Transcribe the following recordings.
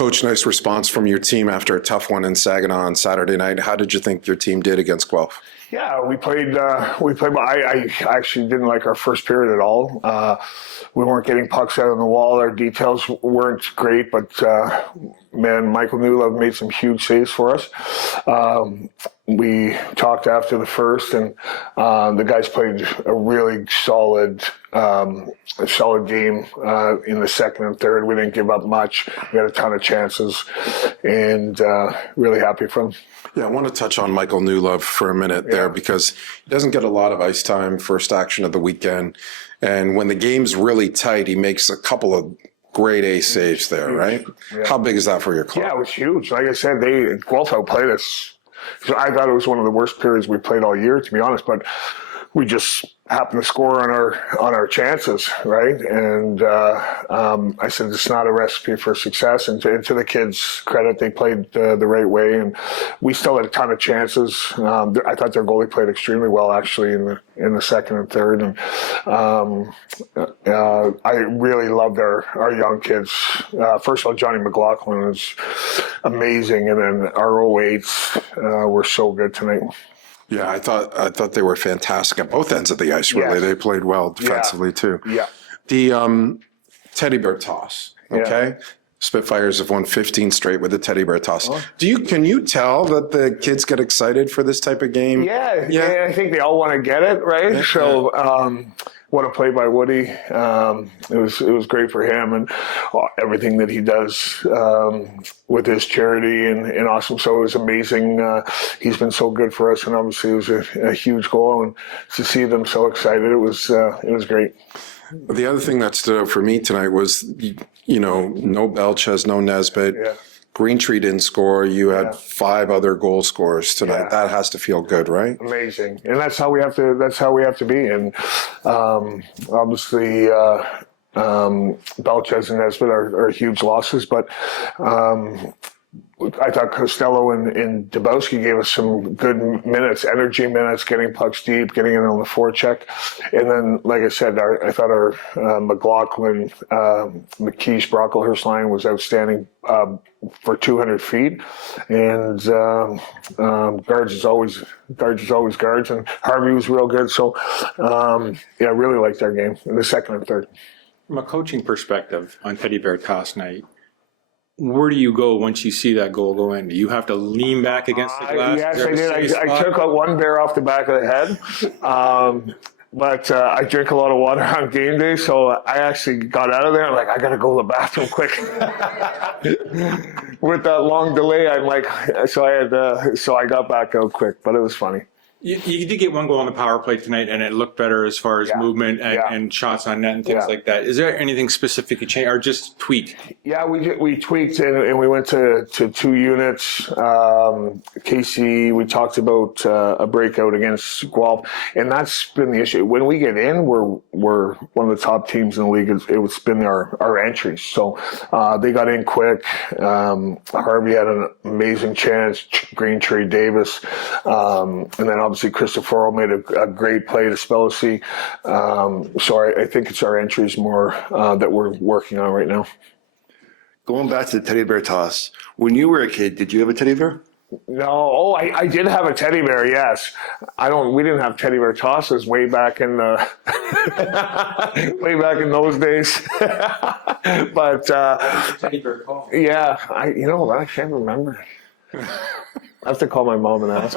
Coach, nice response from your team after a tough one in Saginaw on Saturday night. How did you think your team did against Guelph? Yeah, we played. I actually didn't like our first period at all. We weren't getting pucks out on the wall. Our details weren't great, but man, Michael Newlove made some huge saves for us. We talked after the first, and the guys played a really solid game in the second and third. We didn't give up much. We had a ton of chances, and really happy for them. Yeah, I want to touch on Michael Newlove for a minute there because he doesn't get a lot of ice time, first action of the weekend. And when the game's really tight, he makes a couple of grade A saves there, right? Yeah. How big is that for your club? Yeah, it was huge. Like I said, Guelph outplayed us. So I thought it was one of the worst periods we played all year, to be honest, but we just happened to score on our chances, right? And I said it's not a recipe for success. And to the kids' credit, they played the right way, and we still had a ton of chances. I thought their goalie played extremely well, actually, in the second and third. And I really loved our young kids. First of all, Johnny McLaughlin is amazing, and then our 08s were so good tonight. Yeah, I thought they were fantastic at both ends of the ice, really. Yes. They played well defensively, too. Yeah. The teddy bear toss, okay? Yeah. Spitfires have won 15 straight with the teddy bear toss. Oh. Can you tell that the kids get excited for this type of game? Yeah, I think they all want to get it, right? Yeah. So, what a play by Woody. It was great for him and everything that he does with his charity and awesome. So it was amazing. He's been so good for us, and obviously it was a huge goal. And to see them so excited, it was great. The other thing that stood out for me tonight was, no Belchez, no Nesbitt. Yeah. Greentree didn't score. You had 5 other goal scorers tonight. Yeah. That has to feel good, right? Amazing, and that's how we have to be. And obviously, Belchez and Nesbitt are huge losses, but I thought Costello and Dabowski gave us some good minutes, energy minutes, getting pucks deep, getting in on the forecheck. And then, like I said, I thought our McLaughlin, Makysh, Brocklehurst line was outstanding for 200 feet. And guards is always guards. And Harvey was real good. So, I really liked our game in the second and third. From a coaching perspective on Teddy Bear Toss night, where do you go once you see that goal go in? Do you have to lean back against the glass? Yes, I did. I took out one bear off the back of the head. But I drink a lot of water on game day, so I actually got out of there. I'm like, I got to go to the bathroom quick. With that long delay, I'm like, so I got back out quick, but it was funny. You did get one goal on the power play tonight, and it looked better as far as movement and shots on net and things like that. Is there anything specific you changed or just tweaked? Yeah, we tweaked and we went to 2 units. Casey, we talked about a breakout against Guelph, and that's been the issue. When we get in, we're one of the top teams in the league. It's been our entries. So they got in quick. Harvey had an amazing chance. Greentree, Davis, and then obviously Christopher made a great play to Spellacy. So I think it's our entries more that we're working on right now. Going back to the teddy bear toss, when you were a kid, did you have a teddy bear? No. Oh, I did have a teddy bear. Yes. We didn't have teddy bear tosses way back in those days. But Teddy bear call. Yeah, I can't remember. I have to call my mom and ask.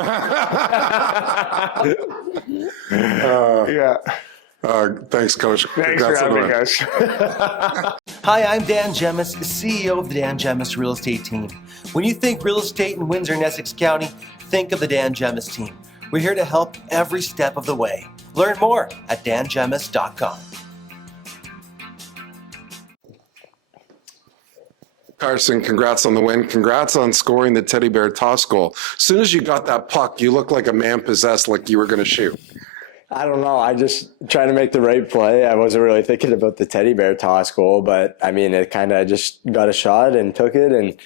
Thanks, Coach. Thanks for having me, guys. Hi, I'm Dan Gemus, CEO of the Dan Gemus Real Estate Team. When you think real estate in Windsor and Essex County, think of the Dan Gemus Team. We're here to help every step of the way. Learn more at dangemus.com. Carson, congrats on the win. Congrats on scoring the teddy bear toss goal. As soon as you got that puck, you looked like a man possessed, like you were going to shoot. I don't know. I just tried to make the right play. I wasn't really thinking about the teddy bear toss goal, but I mean, it kind of just got a shot and took it and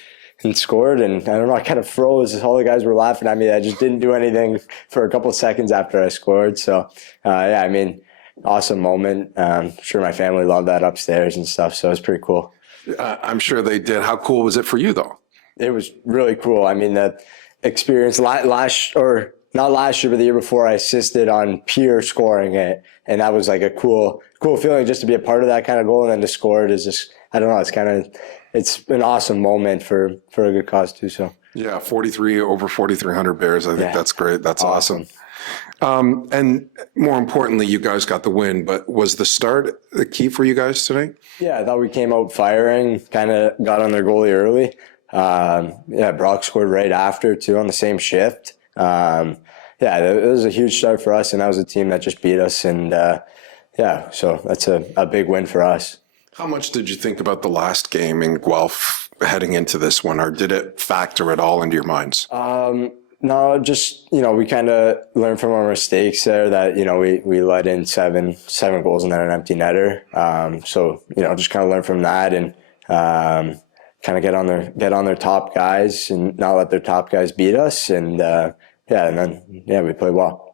scored. And I don't know, I kind of froze. All the guys were laughing at me. I just didn't do anything for a couple of seconds after I scored. So, awesome moment. I'm sure my family loved that upstairs and stuff. So it was pretty cool. I'm sure they did. How cool was it for you, though? It was really cool. I mean, the experience not last year, but the year before, I assisted on Pierre scoring it, and that was like a cool feeling just to be a part of that kind of goal, and then to score it is just, I don't know, it's an awesome moment for a good cause too. So yeah, over 4,300 Bears. I think that's great. That's awesome. And more importantly, you guys got the win, but was the start the key for you guys today? Yeah, I thought we came out firing, kind of got on their goalie early. Brock scored right after too on the same shift. It was a huge start for us, and that was a team that just beat us. And so that's a big win for us. How much did you think about the last game in Guelph heading into this one, or did it factor at all into your minds? No, just, we kind of learned from our mistakes there that, we let in seven goals and then an empty netter. So, just kind of learn from that and kind of get on their top guys and not let their top guys beat us. And we played well.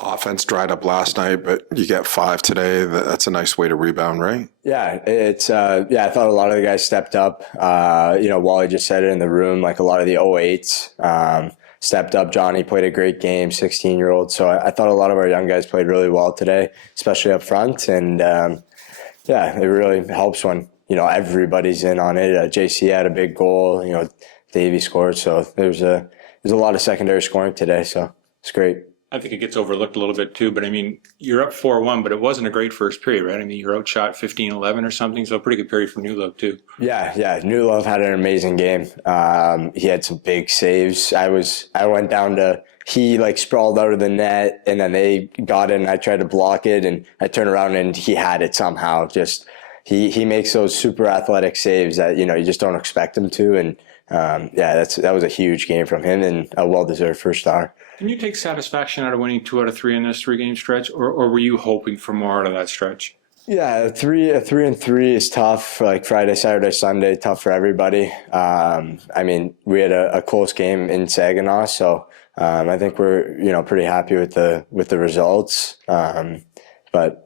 Offense dried up last night, but you get 5 today. That's a nice way to rebound, right? Yeah, I thought a lot of the guys stepped up. Wally just said it in the room, like a lot of the 08s stepped up. Johnny played a great game, 16-year-old. So I thought a lot of our young guys played really well today, especially up front. And it really helps when, everybody's in on it. JC had a big goal, Davey scored. So there's a lot of secondary scoring today. So it's great. I think it gets overlooked a little bit too, but I mean, you're up 4-1, but it wasn't a great first period, right? I mean, you're outshot 15-11 or something, so a pretty good period for New Love too. Yeah. New Love had an amazing game. He had some big saves. I went down to, he sprawled out of the net, and then they got it, and I tried to block it, and I turned around and he had it somehow. Just he makes those super athletic saves that you just don't expect him to, and that was a huge game from him and a well-deserved first star. Can you take satisfaction out of winning 2 out of 3 in this 3-game stretch, or were you hoping for more out of that stretch? Yeah, a 3-3 is tough. Like Friday, Saturday, Sunday, tough for everybody. We had a close game in Saginaw, so I think we're pretty happy with the results. Would have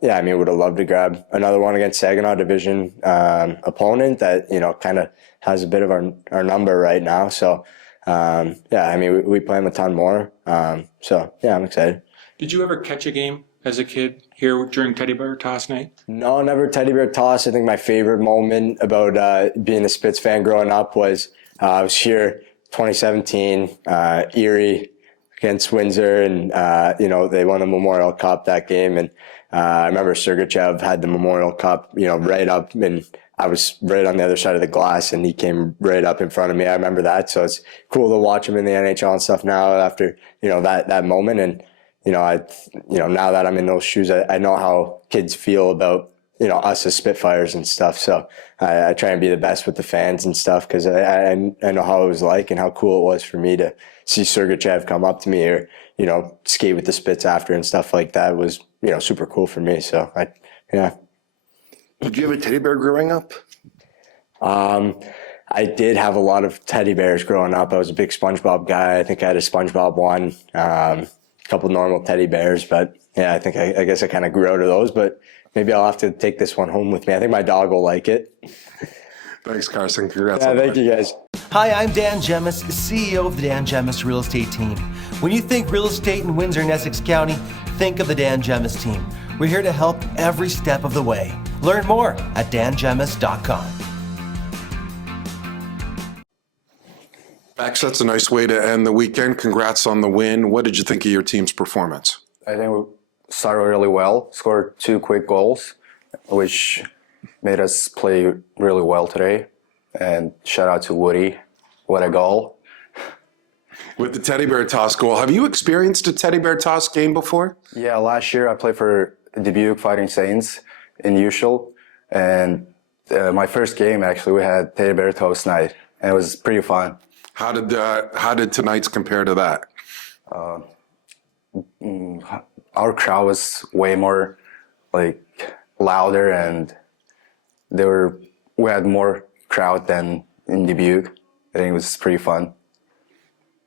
loved to grab another one against Saginaw division opponent that kind of has a bit of our number right now. So. We play them a ton more. I'm excited. Did you ever catch a game as a kid here during Teddy Bear Toss night? No, never Teddy Bear Toss. I think my favorite moment about being a Spitz fan growing up was I was here 2017, Erie against Windsor, and they won the Memorial Cup that game. And I remember Sergachev had the Memorial Cup, right up, and I was right on the other side of the glass, and he came right up in front of me. I remember that, so it's cool to watch him in the NHL and stuff now after that moment. And now that I'm in those shoes, I know how kids feel about us as Spitfires and stuff. So I try and be the best with the fans and stuff because I know how it was like and how cool it was for me to see Sergachev come up to me or skate with the Spits after and stuff like that was super cool for me. So Did you have a teddy bear growing up? I did have a lot of teddy bears growing up. I was a big SpongeBob guy. I think I had a SpongeBob one, a couple normal teddy bears, but I think I guess I kind of grew out of those, but maybe I'll have to take this one home with me. I think my dog will like it. Thanks, Carson. Congrats. Thank you guys. Hi, I'm Dan Gemus, CEO of the Dan Gemus Real Estate Team. When you think real estate in Windsor and Essex County, think of the Dan Gemus Team. We're here to help every step of the way. Learn more at dangemus.com. Max, that's a nice way to end the weekend. Congrats on the win. What did you think of your team's performance? I think we started really well, scored 2 quick goals, which made us play really well today. And shout out to Woody. What a goal. With the teddy bear toss goal, have you experienced a teddy bear toss game before? Yeah, last year I played for Dubuque Fighting Saints in Usual. And my first game, actually, we had teddy bear toss night. And it was pretty fun. How did tonight's compare to that? Our crowd was way more louder, and we had more crowd than in Dubuque. I think it was pretty fun.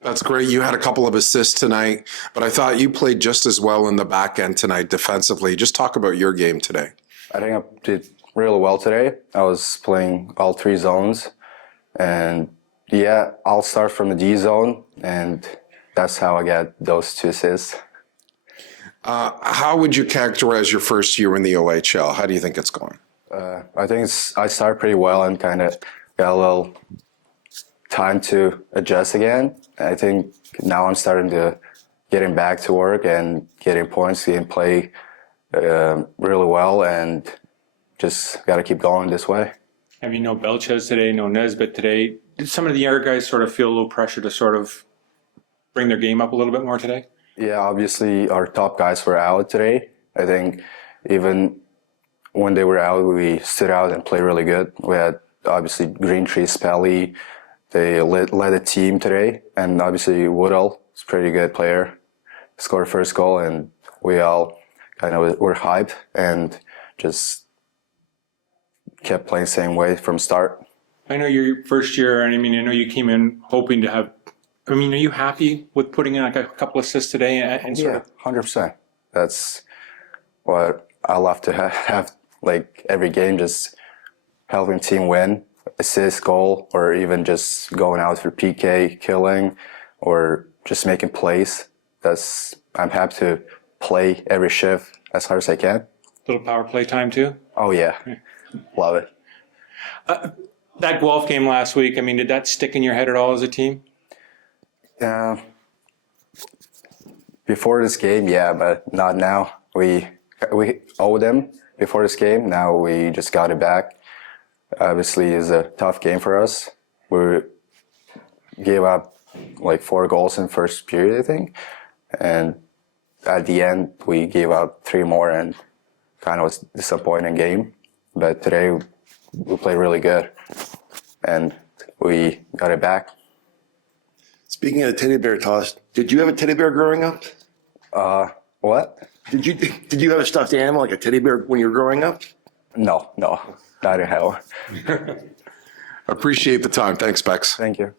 That's great. You had a couple of assists tonight, but I thought you played just as well in the back end tonight defensively. Just talk about your game today. I think I did really well today. I was playing all 3 zones, and yeah, I'll start from the D zone, and that's how I got those 2 assists. How would you characterize your first year in the OHL? How do you think it's going? I think I started pretty well and kind of got a little time to adjust again. I think now I'm starting to getting back to work and getting points, getting play really well, and just got to keep going this way. I mean, no Belchez today, no Nesbitt today. Did some of the younger guys sort of feel a little pressure to sort of bring their game up a little bit more today? Yeah, obviously our top guys were out today. I think even when they were out, we stood out and played really good. We had obviously Greentree, Spelly. They led the team today, and obviously Woodall is a pretty good player. Scored first goal, and we all kind of were hyped and just kept playing the same way from start. I know your first year, and I mean, I know you came in hoping to have. I mean, are you happy with putting in like a couple assists today and sort of? 100%. That's what I love to have like every game, just helping team win, assist, goal, or even just going out for PK, killing, or just making plays. I'm happy to play every shift as hard as I can. Little power play time too? Oh yeah, love it. That Guelph game last week, I mean, did that stick in your head at all as a team? Before this game, yeah, but not now. We owe them before this game. Now we just got it back. Obviously, it's a tough game for us. We gave up like 4 goals in first period, I think, and at the end we gave up 3 more, and kind of was a disappointing game. But today we played really good, and we got it back. Speaking of teddy bear toss, did you have a teddy bear growing up? What? Did you have a stuffed animal like a teddy bear when you were growing up? No, not in hell. Appreciate the time. Thanks, Bex. Thank you.